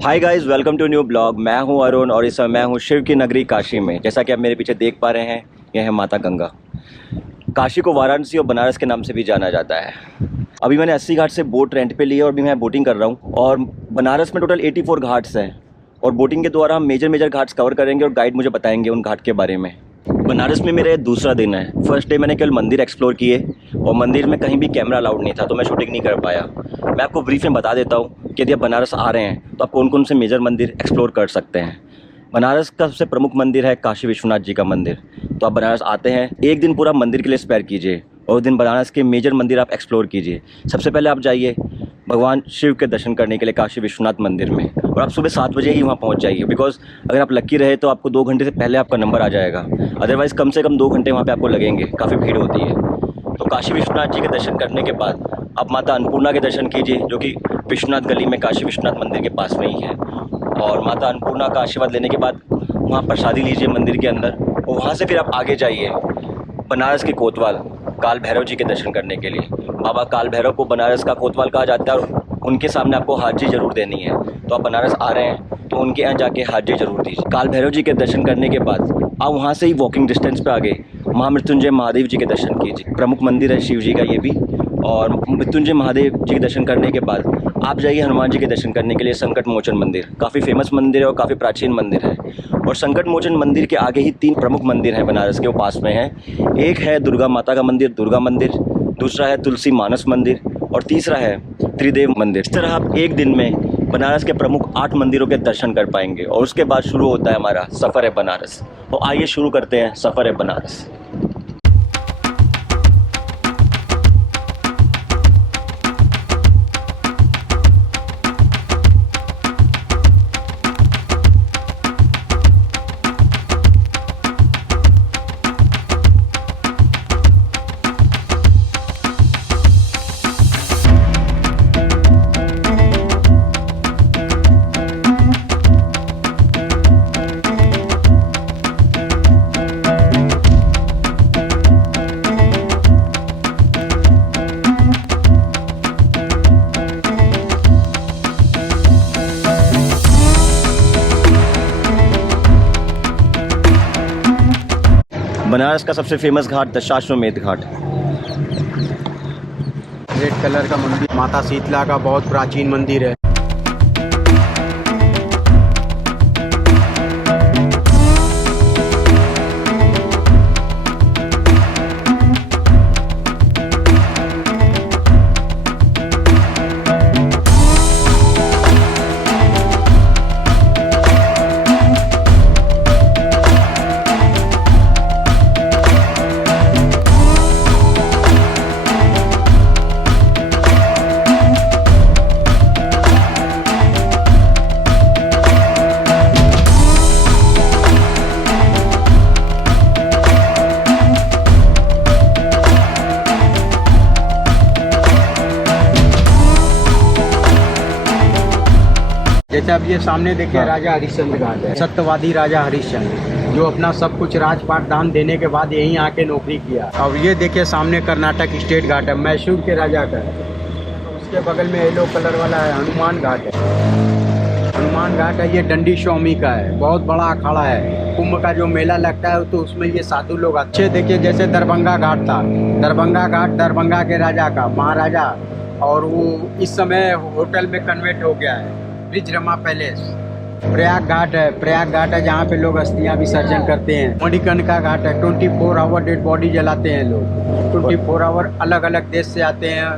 Hi guys, welcome to new blog. मैं हूं अरुण और इस समय मैं हूं शिव की नगरी काशी में। जैसा कि आप मेरे पीछे देख पा रहे हैं, यह है माता गंगा। काशी को वाराणसी और बनारस के नाम से भी जाना जाता है। अभी मैंने 80 घाट से बोट रेंट पे ली है और अभी मैं बोटिंग कर रहा हूं। और बनारस में टोटल 84 घाट्स हैं और बोटिंग के द्वारा हम मेजर मेजर घाट्स कवर करेंगे और गाइड मुझे बताएंगे उन घाट के बारे में। बनारस में मेरा दूसरा दिन है। फर्स्ट डे मैंने केवल मंदिर एक्सप्लोर किए और मंदिर में कहीं भी कैमरा अलाउड नहीं था, तो मैं शूटिंग नहीं कर पाया। मैं आपको ब्रीफ में बता देता हूँ कि यदि आप बनारस आ रहे हैं तो आप कौन कौन से मेजर मंदिर एक्सप्लोर कर सकते हैं। बनारस का सबसे प्रमुख मंदिर है काशी विश्वनाथ जी का मंदिर। तो आप बनारस आते हैं, एक दिन पूरा मंदिर के लिए स्पेयर कीजिए और उस दिन बनारस के मेजर मंदिर आप एक्सप्लोर कीजिए। सबसे पहले आप जाइए भगवान शिव के दर्शन करने के लिए काशी विश्वनाथ मंदिर में, और आप सुबह 7 बजे ही वहाँ पहुँच जाइए। बिकॉज अगर आप लक्की रहे तो आपको 2 घंटे से पहले आपका नंबर आ जाएगा, अदरवाइज़ कम से कम 2 घंटे वहाँ पे आपको लगेंगे, काफ़ी भीड़ होती है। तो काशी विश्वनाथ जी के दर्शन करने के बाद आप माता अन्नपूर्णा के दर्शन कीजिए, जो कि विश्वनाथ गली में काशी विश्वनाथ मंदिर के पास में ही है। और माता अन्नपूर्णा का आशीर्वाद लेने के बाद वहाँ प्रसादी लीजिए मंदिर के अंदर, और वहाँ से फिर आप आगे जाइए बनारस के कोतवाल काल भैरव जी के दर्शन करने के लिए। बाबा काल भैरव को बनारस का कोतवाल कहा जाता है और उनके सामने आपको हाजिरी जरूर देनी है। तो आप बनारस आ रहे हैं तो उनके यहाँ जाके हाजिरी जरूर दीजिए। काल भैरव जी के दर्शन करने के बाद आप वहाँ से ही वॉकिंग डिस्टेंस पे आगे महामृत्युंजय महादेव जी के दर्शन कीजिए। प्रमुख मंदिर है शिव जी का ये भी। और मृत्युंजय महादेव जी के दर्शन करने के बाद आप जाइए हनुमान जी के दर्शन करने के लिए संकट मोचन मंदिर। काफ़ी फेमस मंदिर है और काफ़ी प्राचीन मंदिर है। और संकट मोचन मंदिर के आगे ही 3 प्रमुख मंदिर हैं बनारस के, वो पास में हैं। एक है दुर्गा माता का मंदिर, दुर्गा मंदिर, दूसरा है तुलसी मानस मंदिर और तीसरा है त्रिदेव मंदिर। इस तरह आप एक दिन में बनारस के प्रमुख 8 मंदिरों के दर्शन कर पाएंगे और उसके बाद शुरू होता है हमारा सफ़र है बनारस। तो आइए शुरू करते हैं सफ़र है बनारस। बनारस का सबसे फेमस घाट दशाश्वमेध घाट। रेड कलर का मंदिर माता शीतला का बहुत प्राचीन मंदिर है। जैसे अब ये सामने देखिए राजा हरिश्चंद्र घाट है। सत्यवादी राजा हरिश्चंद्र जो अपना सब कुछ राजपाट दान देने के बाद यहीं आके नौकरी किया। अब ये देखिए सामने कर्नाटक स्टेट घाट है, मैसूर के राजा का है। उसके बगल में येलो कलर वाला है हनुमान घाट है। हनुमान घाट है, ये डंडी स्वामी का है, बहुत बड़ा अखाड़ा है। कुंभ का जो मेला लगता है तो उसमें ये साधु लोग अच्छे। देखिए जैसे दरभंगा घाट था, दरभंगा घाट दरभंगा के राजा का, महाराजा, और वो इस समय होटल में कन्वर्ट हो गया है, ब्रिजरमा पैलेस। प्रयाग घाट है जहाँ पे लोग अस्थियां विसर्जन करते हैं। मणिकर्णिका घाट है, 24 आवर डेड बॉडी जलाते हैं लोग। 24 आवर अलग अलग देश से आते हैं,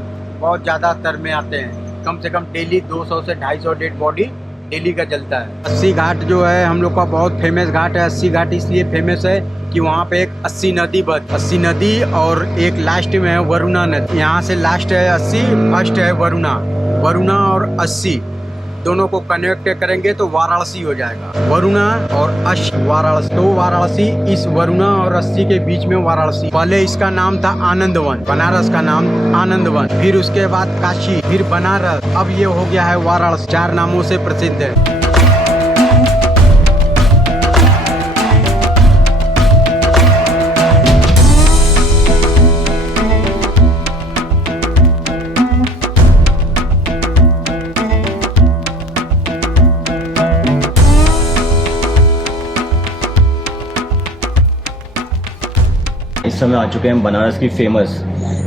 बहुत ज़्यादातर में आते हैं। कम से कम डेली 200 से 250 डेड बॉडी डेली का जलता है। 80 घाट जो है हम लोग का बहुत फेमस घाट है। 80 घाट इसलिए फेमस है कि वहाँ पे एक 80 नदी बह 80 नदी और एक लास्ट में है वरुणा नदी। यहाँ से लास्ट है 80, फर्स्ट है वरुणा और 80 दोनों को कनेक्ट करेंगे तो वाराणसी हो जाएगा। वरुणा और वाराणसी, तो वाराणसी इस वरुणा और 80 के बीच में वाराणसी। पहले इसका नाम था आनंदवन, बनारस का नाम आनंदवन, फिर उसके बाद काशी, फिर बनारस, अब ये हो गया है वाराणसी। 4 नामों से प्रसिद्ध है। समय आ चुके हैं हम बनारस की फेमस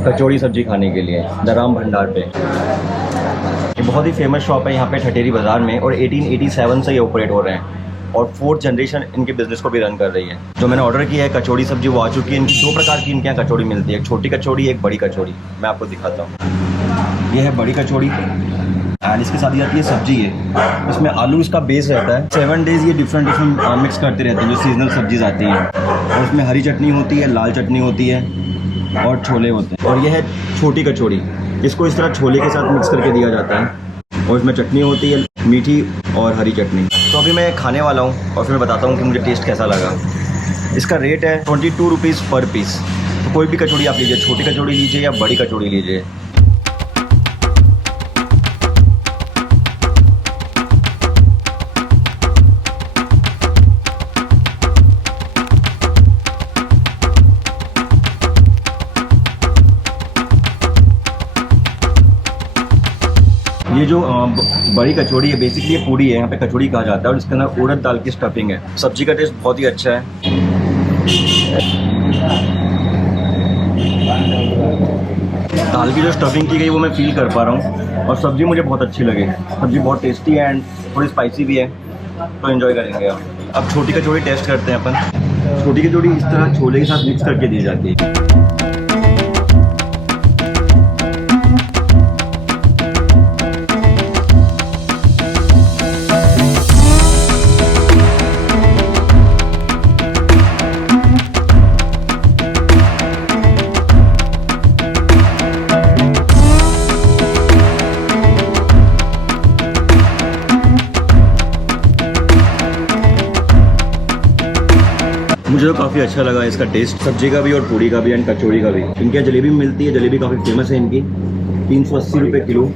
कचौड़ी सब्जी खाने के लिए द राम भंडार पे। ये बहुत ही फेमस शॉप है यहाँ पे ठठेरी बाज़ार में, और 1887 से ये ऑपरेट हो रहे हैं और 4th जनरेशन इनके बिज़नेस को भी रन कर रही है। जो मैंने ऑर्डर किया है कचौड़ी सब्जी वो आ चुकी है। इनकी 2 प्रकार की इनके यहाँ कचौड़ी मिलती है, एक छोटी कचौड़ी एक बड़ी कचौड़ी। मैं आपको दिखाता हूँ, ये है बड़ी कचौड़ी एंड इसके साथ ही आती है सब्जी है। इसमें आलू इसका बेस रहता है। 7 डेज़ ये डिफरेंट मिक्स करते रहते हैं जो सीजनल सब्जीज आती हैं, और इसमें हरी चटनी होती है, लाल चटनी होती है और छोले होते हैं। और ये है छोटी कचौड़ी, इसको इस तरह छोले के साथ मिक्स करके दिया जाता है और इसमें चटनी होती है मीठी और हरी चटनी। तो अभी मैं खाने वाला हूँ और फिर बताता हूँ कि मुझे टेस्ट कैसा लगा। इसका रेट है 22 रुपीज़ पर पीस। तो कोई भी कचौड़ी आप लीजिए, छोटी कचौड़ी लीजिए या बड़ी कचौड़ी लीजिए। ये जो बड़ी कचौड़ी है बेसिकली ये पूड़ी है, यहाँ पे कचौड़ी कहा जाता है, और इसके अंदर उड़द दाल की स्टफिंग है। सब्जी का टेस्ट बहुत ही अच्छा है। दाल की जो स्टफिंग की गई वो मैं फील कर पा रहा हूँ, और सब्जी मुझे बहुत अच्छी लगी। सब्जी बहुत टेस्टी है एंड थोड़ी स्पाइसी भी है, तो एंजॉय करेंगे। अब छोटी कचौड़ी टेस्ट करते हैं अपन। छोटी कचौड़ी इस तरह छोले के साथ मिक्स करके दी जाती है। मुझे तो काफ़ी अच्छा लगा इसका टेस्ट, सब्जी का भी और पूड़ी का भी एंड कचौड़ी का भी। इनके यहाँ जलेबी मिलती है, जलेबी काफ़ी फेमस है इनकी। 380 रुपये किलो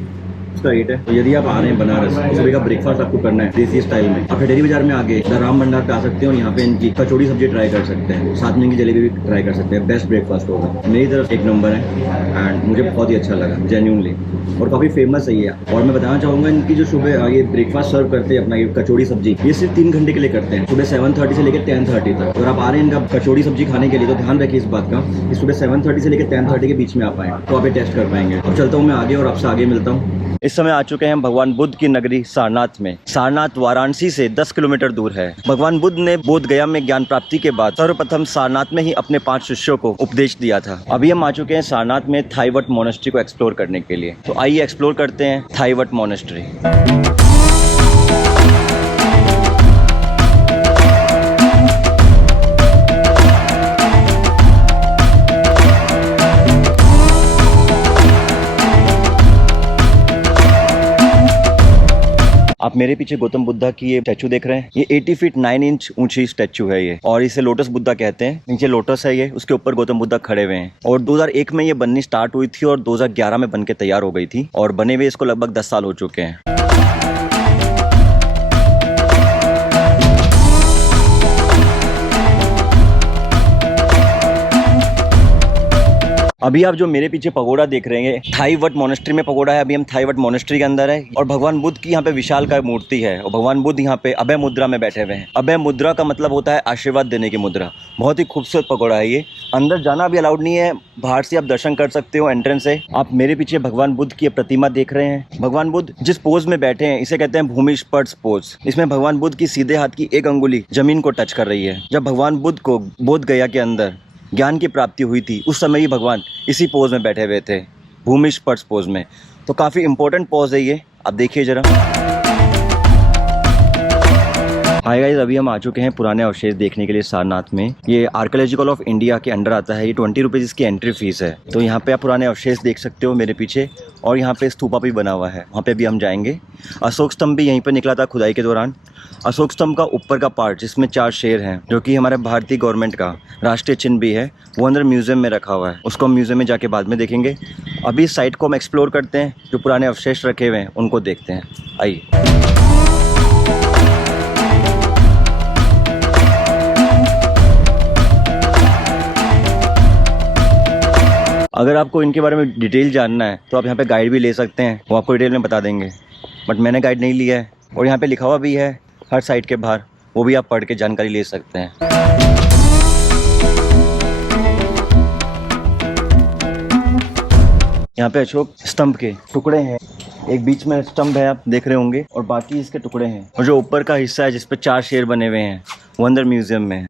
इसका रेट है। तो यदि आप आ रहे हैं बनारस, सुबह का ब्रेकफास्ट आपको करना है देसी स्टाइल में, आप ठठेरी बाजार में आके द राम भंडार पे आ सकते हैं और यहाँ पे इनकी कचौड़ी सब्जी ट्राई कर सकते हैं, साथ में इनकी जलेबी भी ट्राई कर सकते हैं। बेस्ट ब्रेकफास्ट होगा, मेरी तरफ 1 नंबर है एंड मुझे बहुत ही अच्छा लगा जेन्युइनली, और काफ़ी फेमस है ये। और मैं बताना चाहूँगा इनकी जो सुबह ये ब्रेकफास्ट सर्व करते हैं अपना ये कचौड़ी सब्जी, ये सिर्फ 3 घंटे के लिए करते हैं, सुबह 7:30 से लेकर 10:30 तक। अगर आप आ रहे हैं इनका कचौड़ी सब्जी खाने के लिए तो ध्यान रखिए इस बात का कि सुबह 7:30 से लेकर 10:30 के बीच में आप आएँ तो आप ये टेस्ट कर पाएंगे। अब चलता हूँ मैं आगे और आपसे आगे मिलता हूँ। इस समय आ चुके हैं भगवान बुद्ध की नगरी सारनाथ में। सारनाथ वाराणसी से 10 किलोमीटर दूर है। भगवान बुद्ध ने बोध गया में ज्ञान प्राप्ति के बाद सर्वप्रथम सारनाथ में ही अपने 5 शिष्यों को उपदेश दिया था। अभी हम आ चुके हैं सारनाथ में थाई वट मोनेस्ट्री को एक्सप्लोर करने के लिए। तो आइए एक्सप्लोर करते हैं थाई वट मोनेस्ट्री। आप मेरे पीछे गौतम बुद्धा की ये स्टैचू देख रहे हैं, ये 80 फीट 9 इंच ऊंची स्टैचू है ये, और इसे लोटस बुद्धा कहते हैं। नीचे लोटस है ये, उसके ऊपर गौतम बुद्धा खड़े हुए हैं। और 2001 में ये बननी स्टार्ट हुई थी और 2011 में बन के तैयार हो गई थी, और बने हुए इसको लगभग 10 साल हो चुके हैं। अभी आप जो मेरे पीछे पगोड़ा देख रहे हैं थाई वट मोनेस्ट्री में पगोड़ा है। अभी हम थाई वट मोनेस्ट्री के अंदर है और भगवान बुद्ध की यहाँ पे विशाल का मूर्ति है, और भगवान बुद्ध यहाँ पे अभय मुद्रा में बैठे हुए हैं। अभय मुद्रा का मतलब होता है आशीर्वाद देने की मुद्रा। बहुत ही खूबसूरत पगोड़ा है ये। अंदर जाना भी अलाउड नहीं है, बाहर से आप दर्शन कर सकते हो एंट्रेंस से। आप मेरे पीछे भगवान बुद्ध की प्रतिमा देख रहे हैं। भगवान बुद्ध जिस पोज में बैठे हैं इसे कहते हैं भूमि स्पर्श पोज। इसमें भगवान बुद्ध की सीधे हाथ की 1 अंगुली जमीन को टच कर रही है। जब भगवान बुद्ध को बोध गया के अंदर ज्ञान की प्राप्ति हुई थी उस समय ही भगवान इसी पोज में बैठे हुए थे, भूमि स्पर्श पोज में। तो काफ़ी इंपॉर्टेंट पोज है ये, आप देखिए जरा। हाय गाइस, अभी हम आ चुके हैं पुराने अवशेष देखने के लिए सारनाथ में। ये आर्कियोलॉजिकल ऑफ इंडिया के अंडर आता है। ये 20 रुपीज़ इसकी एंट्री फीस है। तो यहाँ पे आप पुराने अवशेष देख सकते हो मेरे पीछे, और यहाँ पे स्तूपा भी बना हुआ है, वहाँ पे भी हम जाएंगे। अशोक स्तंभ भी यहीं पर निकला था खुदाई के दौरान। अशोक स्तंभ का ऊपर का पार्ट जिसमें 4 शेर हैं, जो कि हमारे भारतीय गवर्नमेंट का राष्ट्रीय चिन्ह भी है, वो अंदर म्यूजियम में रखा हुआ है। उसको हम म्यूजियम में जाके बाद में देखेंगे। अभी इस साइट को हम एक्सप्लोर करते हैं, जो पुराने अवशेष रखे हुए हैं उनको देखते हैं। आइए। अगर आपको इनके बारे में डिटेल जानना है तो आप यहाँ पे गाइड भी ले सकते हैं, वो आपको डिटेल में बता देंगे। बट मैंने गाइड नहीं लिया है, और यहाँ पे लिखा हुआ भी है हर साइट के बाहर, वो भी आप पढ़ के जानकारी ले सकते हैं। यहाँ पे अशोक स्तंभ के टुकड़े हैं, एक बीच में स्तंभ है आप देख रहे होंगे, और बाकी इसके टुकड़े हैं। और जो ऊपर का हिस्सा है जिस पे 4 शेर बने हुए हैं वो अंदर म्यूजियम में है।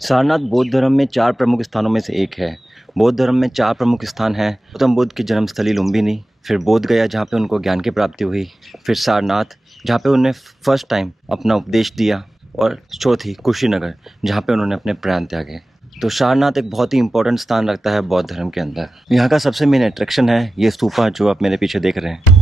सारनाथ बौद्ध धर्म में 4 प्रमुख स्थानों में से एक है। बौद्ध धर्म में 4 प्रमुख स्थान हैं। गौतम बुद्ध की जन्मस्थली लुम्बिनी, फिर बोध गया जहाँ पे उनको ज्ञान की प्राप्ति हुई, फिर सारनाथ जहाँ पे उन्होंने फर्स्ट टाइम अपना उपदेश दिया, और चौथी कुशीनगर जहाँ पे उन्होंने अपने प्राण त्यागे। तो सारनाथ एक बहुत ही इंपॉर्टेंट स्थान रखता है बौद्ध धर्म के अंदर। यहाँ का सबसे मेन अट्रैक्शन है ये स्तूपा जो आप मेरे पीछे देख रहे हैं।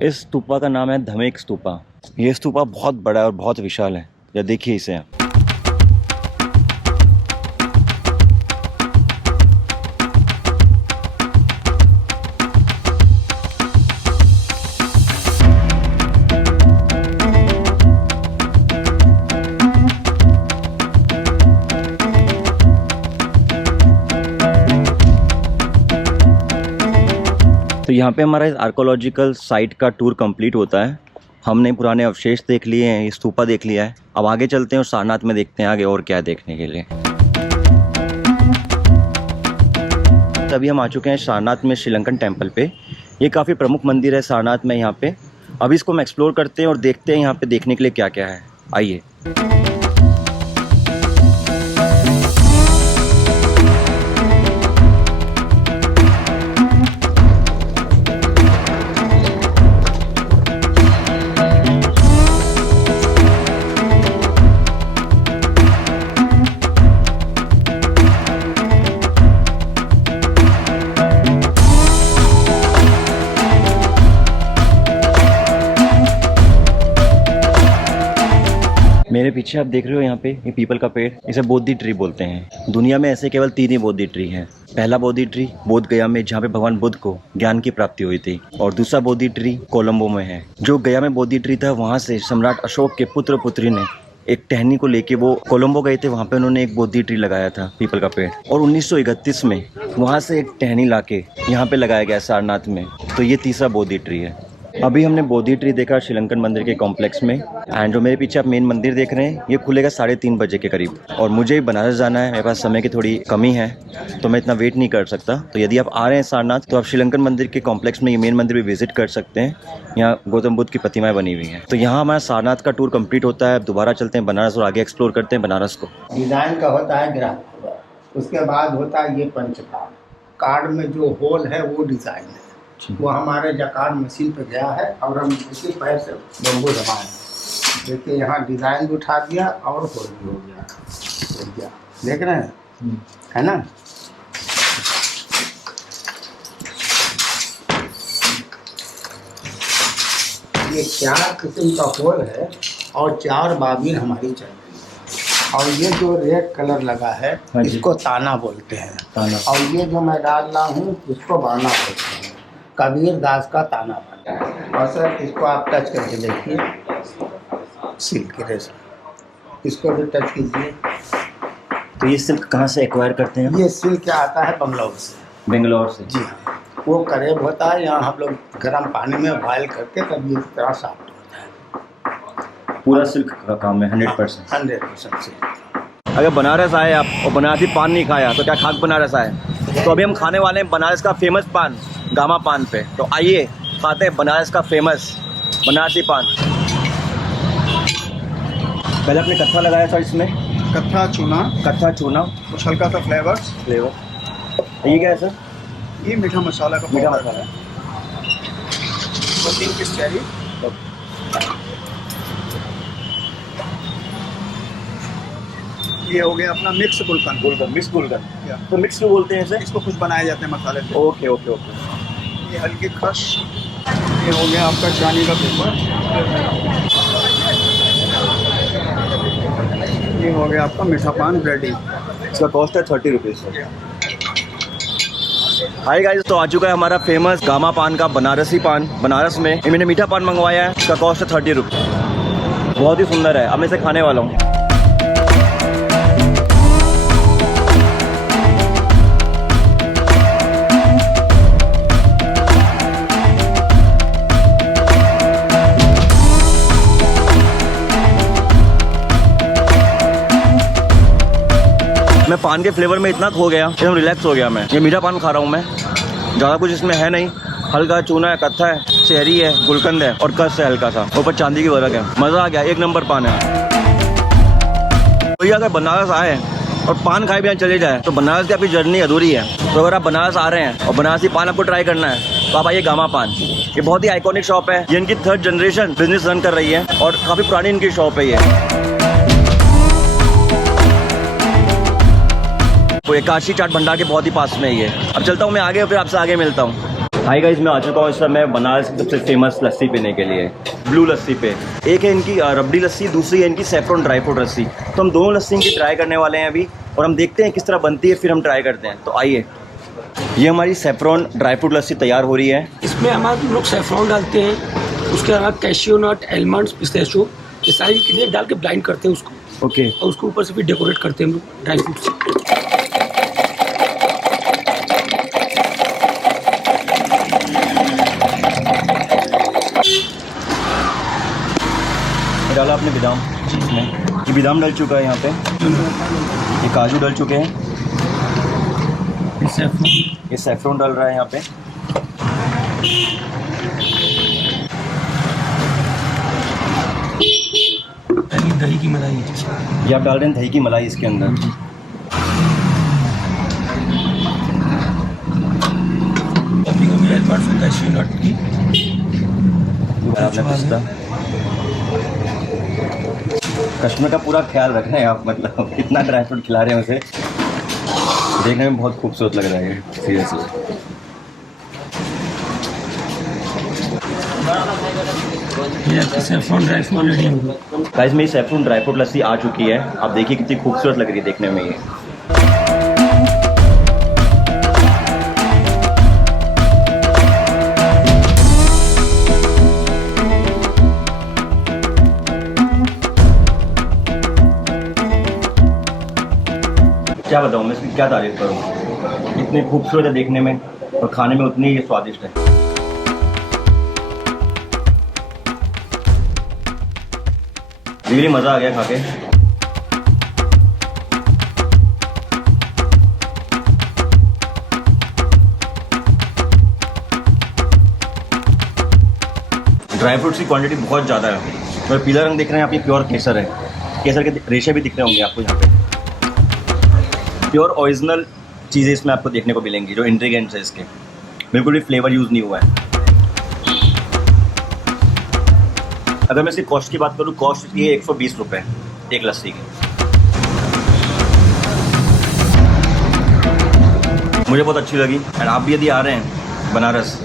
इस स्तूपा का नाम है धमेक स्तूपा। ये स्तूपा बहुत बड़ा है और बहुत विशाल है। या देखिए इसे आप। तो यहाँ पे हमारा इस आर्कोलॉजिकल साइट का टूर कंप्लीट होता है। हमने पुराने अवशेष देख लिए हैं, ये स्तूपा देख लिया है। अब आगे चलते हैं और सारनाथ में देखते हैं आगे और क्या है देखने के लिए। तभी हम आ चुके हैं सारनाथ में श्रीलंकन टेम्पल पे। ये काफ़ी प्रमुख मंदिर है सारनाथ में यहाँ पे। अभी इसको हम एक्सप्लोर करते हैं और देखते हैं यहाँ पे देखने के लिए क्या क्या है। आइए। मेरे पीछे आप देख रहे हो यहाँ पे ये पीपल का पेड़, इसे बोधि ट्री बोलते हैं। दुनिया में ऐसे केवल 3 ही बोधि ट्री हैं। पहला बोधि ट्री बोध गया में जहाँ पे भगवान बुद्ध को ज्ञान की प्राप्ति हुई थी, और दूसरा बोधि ट्री कोलंबो में है। जो गया में बोधि ट्री था वहाँ से सम्राट अशोक के पुत्र पुत्री ने एक टहनी को लेके वो कोलंबो गए थे, वहाँ पे उन्होंने एक बोधि ट्री लगाया था पीपल का पेड़, और 1931 में वहाँ से एक टहनी लाके यहाँ पे लगाया गया सारनाथ में। तो ये तीसरा बोधि ट्री है। अभी हमने बोधि ट्री देखा श्रीलंकन मंदिर के कॉम्प्लेक्स में, एंड जो मेरे पीछे आप मेन मंदिर देख रहे हैं ये खुलेगा 3:30 बजे के करीब। और मुझे बनारस जाना है, मेरे पास समय की थोड़ी कमी है तो मैं इतना वेट नहीं कर सकता। तो यदि आप आ रहे हैं सारनाथ तो आप श्रीलंकन मंदिर के कॉम्प्लेक्स में ये मेन मंदिर भी विजिट कर सकते हैं। यहाँ गौतम बुद्ध की प्रतिमाएं बनी हुई हैं। तो यहाँ हमारा सारनाथ का टूर कंप्लीट होता है। अब दोबारा चलते हैं बनारस और आगे एक्सप्लोर करते हैं बनारस को। डिज़ाइन का होता है ग्राफ, उसके बाद होता है ये पंचकार्ड। कार्ड में जो होल है वो डिज़ाइन है, वो हमारे जकार्ड मशीन पे गया है और हम इसी पैर से बम्बू दबाए। देखिए यहाँ डिज़ाइन भी उठा दिया और होल भी हो गया, देख रहे हैं, है ना। ये 4 किस्म का होल है और 4 बाबीर हमारी चल रही है। और ये जो रेड कलर लगा है इसको ताना बोलते हैं, और ये जो मैं डाल रहा हूँ इसको बाना बोलते हैं। कबीर दास का ताना बना है। और सर इसको आप टच करके देखिए, सिल्क की रेशम, इसको भी टच कीजिए। तो ये सिल्क कहाँ से एक्वायर करते हैं? ये सिल्क क्या आता है बेंगलोर से। बेंगलोर से? जी हाँ, वो करेब होता है। यहाँ हम लोग गर्म पानी में बॉयल करके तब ये तरह सॉफ्ट होता है। पूरा सिल्क का काम है 100%? 100% सिल्क। अगर बनारस आए आप और बनारसी पान नहीं खाया तो क्या खाक बनारस आए? तो अभी हम खाने वाले हैं बनारस का फेमस पान, गामा पान पे। तो आइए खाते हैं बनारस का फेमस बनारसी पान। पहले आपने कत्था लगाया था इसमें? कत्था चूना, कुछ हल्का सा फ्लेवर। ये क्या है सर? ये मीठा मसाला का मीठा पाउडर मसाला है। 3 पीस चेरी। ये हो गया अपना मिक्स गुलकंद। मिक्स गुलकंद, या तो मिक्स क्यों बोलते हैं इसे? इसको कुछ बनाए जाते हैं मसाले से। Okay okay okay. ये हल्की क्रश। ये हो गया आपका चानी का पेपर। ये हो गया आपका मीठा पान रेडी। इसका कॉस्ट है 30 रुपीज़ सर। हाय गाइस, तो आ चुका है हमारा फेमस गामा पान का बनारसी पान बनारस में। मैंने मीठा पान मंगवाया है, इसका कॉस्ट है 30 रुपये। बहुत ही सुंदर है, अब मैं इसे खाने वाला हूँ। पान के फ्लेवर में इतना खो गया, एकदम रिलैक्स हो गया मैं। ये मीठा पान खा रहा हूँ मैं, ज़्यादा कुछ इसमें है नहीं, हल्का चूना है, कत्था है, शहरी है, गुलकंद है और कस है हल्का सा, ऊपर चांदी की वर्क है। मज़ा आ गया, एक नंबर पान है। भैया अगर बनारस आए और पान खाए बिना चले जाए तो बनारस की आपकी जर्नी अधूरी है। तो अगर आप बनारस आ रहे हैं और बनारसी पान आपको ट्राई करना है तो आप आइए गामा पान। ये बहुत ही आइकॉनिक शॉप है, ये इनकी 3rd जनरेशन बिजनेस रन कर रही है और काफ़ी पुरानी इनकी शॉप है ये। तो ये काशी चाट भंडार के बहुत ही पास में ही है। अब चलता हूँ मैं आगे, फिर आपसे आगे मिलता हूँ। हाय गाइस, मैं आ चुका हूँ इस समय बनारस की सबसे फेमस लस्सी पीने के लिए, ब्लू लस्सी पे। एक है इनकी रबड़ी लस्सी, दूसरी है इनकी सैफरॉन ड्राई फ्रूट लस्सी। तो हम दोनों लस्सी इनकी ट्राई करने वाले हैं अभी, और हम देखते हैं किस तरह बनती है, फिर हम ट्राई करते हैं। तो आइए, ये हमारी सैफरॉन ड्राई फ्रूट लस्सी तैयार हो रही है। इसमें हमारे लोग सैफरॉन डालते हैं, उसके अलावा कैशियो नट, एलमंड्स, पिस्ताचियो, ये सारी इंग्रेडिएंट डाल के ब्लाइंड करते हैं उसको। ओके। और उसको ऊपर से भी डेकोरेट करते हैं हम लोग ड्राई फ्रूट से। डाला आपने बादाम इसमें, ये बादाम डल चुका है यहाँ पे, ये काजू डल चुके हैं, ये सैफरॉन डल रहा है यहाँ पे। दही की मलाई, ये आप डाल रहे हैं दही की मलाई इसके अंदर। कभी कभी एलमंड्स और कैशियो नट की आपने पिस्ता, कस्टमर का पूरा ख्याल रख रहे हैं आप, मतलब कितना ड्राई फ्रूट खिला रहे हैं उसे। देखने में बहुत खूबसूरत लग रहा है सीरियसली। ये सैफरॉन ड्राई फ्रूट रेडी हो गया। गाइस, मेरी सैफरॉन ड्राई फ्रूट लस्सी आ चुकी है। आप देखिए कितनी खूबसूरत लग रही है देखने में ये। क्या बताऊँ मैं इसकी, क्या तारीफ करूँ। इतनी खूबसूरत है देखने में और खाने में उतनी ही स्वादिष्ट है। रियली मज़ा आ गया खा के। ड्राई फ्रूट्स की क्वांटिटी बहुत ज़्यादा है और पीला रंग देख रहे हैं आप, ये प्योर केसर है। केसर के रेशे भी दिख रहे होंगे आपको यहाँ पे। प्योर ओरिजिनल चीज़ें इसमें आपको देखने को मिलेंगी, जो इंग्रेडिएंट्स है इसके, बिल्कुल भी फ्लेवर यूज़ नहीं हुआ है। अगर मैं इसकी कॉस्ट की बात करूँ, कॉस्ट इसकी है 120 रुपये एक लस्सी की। मुझे बहुत अच्छी लगी। एंड आप भी यदि आ रहे हैं बनारस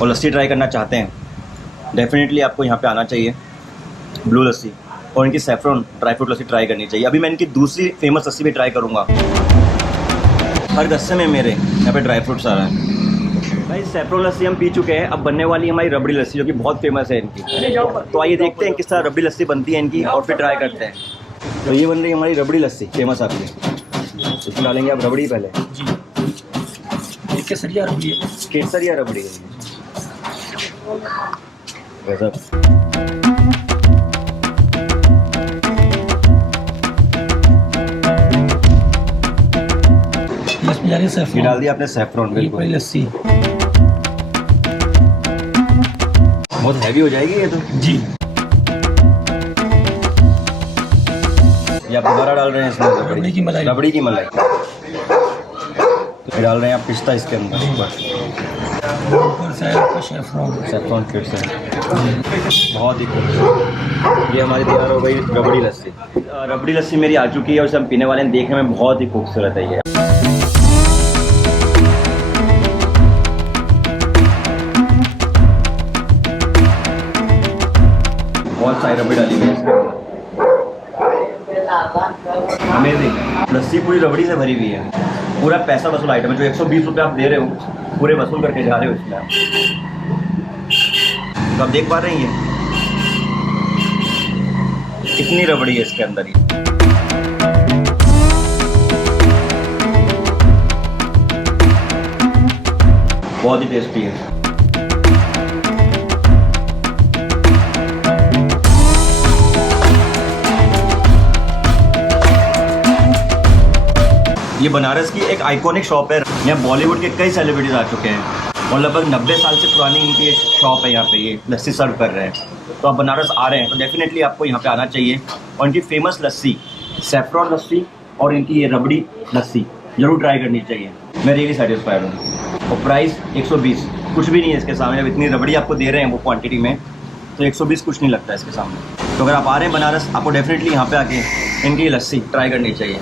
और लस्सी ट्राई करना चाहते हैं, डेफिनेटली आपको यहाँ पे आना चाहिए, ब्लू लस्सी, और इनकी सैफरॉन ड्राई फ्रूट लस्सी ट्राई करनी चाहिए। अभी मैं इनकी दूसरी फेमस लस्सी भी ट्राई करूँगा। हर गस्से में मेरे यहाँ पे ड्राई फ्रूट्स आ रहा है। भाई सैफरॉन लस्सी हम पी चुके हैं, अब बनने वाली हमारी रबड़ी लस्सी, जो कि बहुत फेमस है इनकी। तो आइए देखते हैं किस तरह रबड़ी लस्सी बनती है इनकी, और फिर ट्राई करते हैं। तो ये बन रही है हमारी रबड़ी लस्सी, फेमस आपकी। इसमें डालेंगे आप रबड़ी पहले। ये केसरिया रबड़ी है। केसरिया रबड़ी है। गजब। इसमें जा रही है ये सैफरॉन। डाल दिया आपने सैफरॉन, ये बिल्कुल। पहली लस्सी बहुत हैवी हो जाएगी ये तो जी। ये आप दोबारा डाल रहे हैं इसमें रबड़ी की मलाई। रबड़ी की मलाई। ये डाल रहे हैं आप पिस्ता इसके अंदर, ऊपर से आपका सैफरॉन। सैफरॉन फिर से। बहुत ही खूबसूरत। ये हमारी तैयार हो गई रबड़ी लस्सी। रबड़ी लस्सी मेरी आ चुकी है और इसे हम पीने वाले हैं। देखने में बहुत ही खूबसूरत है ये। बहुत सारी रबड़ी डाली हुई है इसके अंदर। अमेजिंग। लस्सी पूरी रबड़ी से भरी हुई है। पूरा पैसा वसूल आइटम है। जो 120 रुपये आप दे रहे हो, पूरे वसूल करके जा रहे हो इसमें आप। तो आप देख पा रहे हैं ये कितनी रबड़ी है इसके अंदर ही। बहुत ही टेस्टी है। ये बनारस की एक आइकॉनिक शॉप है। यहाँ बॉलीवुड के कई सेलिब्रिटीज आ चुके हैं और लगभग 90 साल से पुरानी इनकी शॉप है। यहाँ पे ये लस्सी सर्व कर रहे हैं। तो आप बनारस आ रहे हैं तो डेफिनेटली आपको यहाँ पे आना चाहिए। और इनकी फेमस लस्सी, सैफरॉन लस्सी और इनकी ये रबड़ी लस्सी ज़रूर ट्राई करनी चाहिए। मैं रियली सेटिस्फाइड हूँ। और प्राइस 120 कुछ भी नहीं है इसके सामने। जब इतनी रबड़ी आपको दे रहे हैं वो क्वांटिटी में, तो 120 कुछ नहीं लगता है इसके सामने। तो अगर आप आ रहे हैं बनारस, आपको डेफिनेटली यहाँ पे आके इनकी लस्सी ट्राई करनी चाहिए।